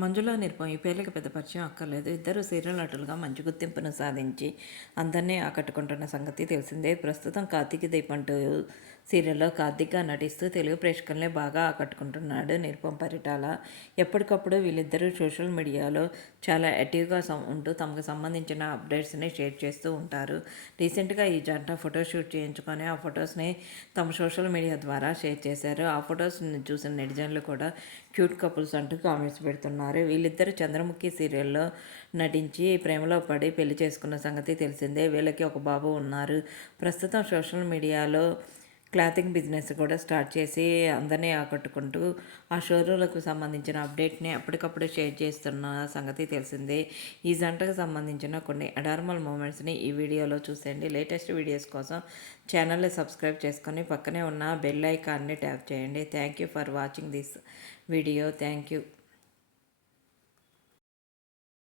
మంజుల, నిరుపం ఈ పేర్లకి పెద్ద పరిచయం అక్కర్లేదు. ఇద్దరు సీరియల్ నటులుగా మంచి గుర్తింపును సాధించి అందరినీ ఆకట్టుకుంటున్న సంగతి తెలిసిందే. ప్రస్తుతం 'కార్తీక దీపం 2' సీరియల్లో కార్తీక్గా నటిస్తూ తెలుగు ప్రేక్షకుల్ని బాగా ఆకట్టుకుంటున్నాడు నిరుపం పరిటాల. ఎప్పటికప్పుడు వీళ్ళిద్దరూ సోషల్ మీడియాలో చాలా యాక్టివ్గా ఉంటూ తమకు సంబంధించిన అప్డేట్స్ని షేర్ చేస్తూ ఉంటారు. రీసెంట్గా ఈ జంట ఫోటోషూట్ చేయించుకొని ఆ ఫొటోస్ని తమ సోషల్ మీడియా ద్వారా షేర్ చేశారు. ఆ ఫొటోస్ని చూసిన నెటిజన్లు కూడా క్యూట్ కపుల్స్ అంటూ కామెంట్స్ పెడుతున్నారు. వీళ్ళిద్దరూ 'చంద్రముఖి' సీరియల్లో నటించి ప్రేమలో పడి పెళ్లి చేసుకున్న సంగతి తెలిసిందే. వీళ్ళకి ఒక బాబు ఉన్నారు. ప్రస్తుతం సోషల్ మీడియాలో క్లాతింగ్ బిజినెస్ కూడా స్టార్ట్ చేసి అందరినీ ఆకట్టుకుంటూ ఆ షోరూలకు సంబంధించిన అప్డేట్ని అప్పటికప్పుడు షేర్ చేస్తున్న సంగతి తెలిసిందే. ఈ జంటకు సంబంధించిన కొన్ని అడార్మల్ మూమెంట్స్ని ఈ వీడియోలో చూసేయండి. లేటెస్ట్ వీడియోస్ కోసం ఛానల్ని సబ్స్క్రైబ్ చేసుకొని పక్కనే ఉన్న బెల్ ఐకాన్ని ట్యాప్ చేయండి. Thank you for watching this video. Thank you.